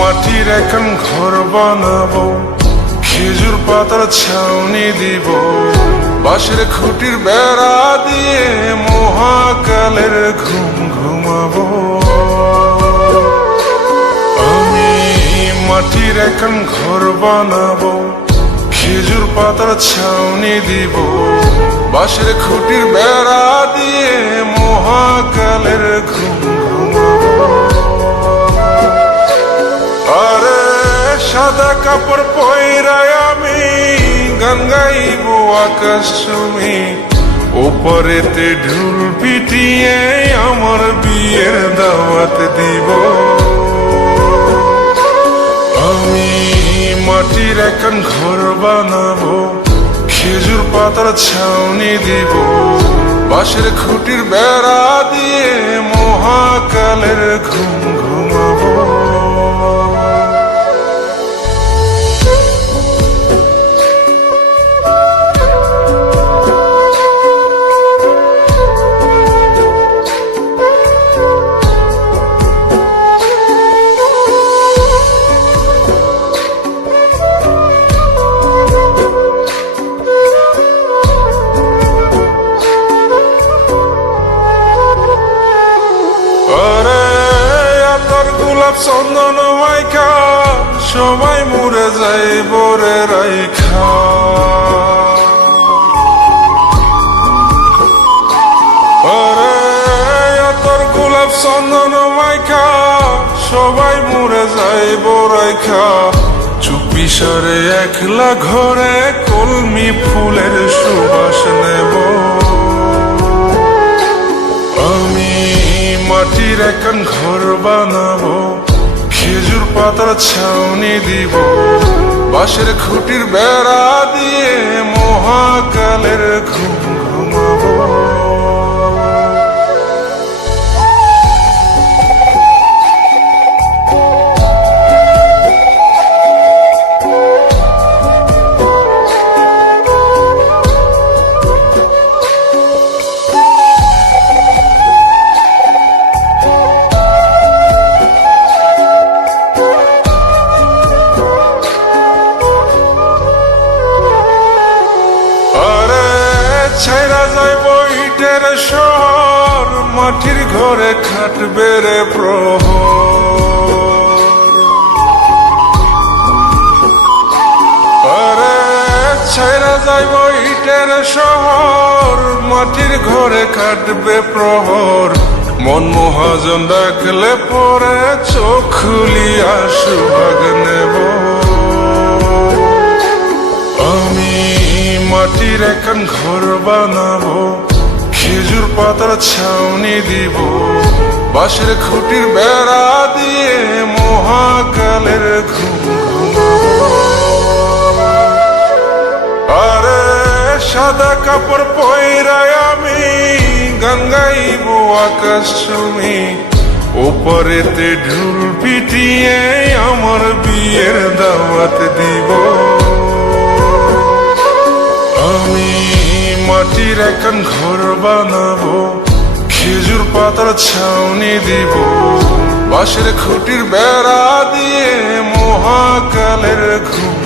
মাটির এখন ঘর বানাবো, খেজুর পাতার ছাউনি দিব, বাঁশের খুঁটির বেড়া দিয়ে মহাকালের ঘুম ঘুমাবো। আমি মাটির এখন ঘর বানাবো, খেজুর পাতার ছাউনি দিব, বাঁশের খুঁটির বেড়া দিয়ে মহাকালের ঘুম ঘুমাবো। আরে সাদা কাপড় পয়রায় আমি গান গাইব আকাশ চুমি, ওপরেতে ঢুল পিটিয়ে আমার বিয়ের দাওয়াত দিব। আমি মাটির এখন ঘর বানাবো, খেজুর পাতার ছাউনি দিব, বাঁশের খুঁটির বেড়া দিয়ে মহাকালের ঘুম ঘুমাবো। চন্দন মাইকা সবাই মরে যায় বরে রাইখা, আরে তোর গোলাপ চন্দন মাইকা সবাই মরে যায় বরাইখা, চুপি সারে একলা ঘরে কলমি ফুলের সুবাস নেব। আমি মাটির এখন ঘর বানাবো, খেজুর পাতার ছাউনি দিব, বাঁশের খুঁটির বেড়া দিয়ে মহাকালের ঘুম ঘুমাবো। ছাইরা যাইব ইটের শহর, মাটির ঘরে খাটবে রে প্রহর। আরে ছাইরা যাইব ইটের শহর, মাটির ঘরে খাটবে প্রহর। মন মহাজন ডাকলে পরে চোখ খুলিয়া সুভাগ নেব। আমি মাটির এখন ঘর বানাবো, খেজুর পাতার ছাউনি দিব, বাঁশের খুঁটির বেড়া দিয়ে মহাকালের ঘুম ঘুমাবো। আরে সাদা কাপড় পয়রায় আমি গান গাইব আকাশ চুমি, ওপরেতে ঢুল পিটিয়ে আমার বিয়ের দাওয়াত দিব। আমি মাটির এখন ঘর বানাবো, খেজুর পাতার ছাউনি দিব, বাঁশের খুঁটির বেড়া দিয়ে মহাকালের ঘুম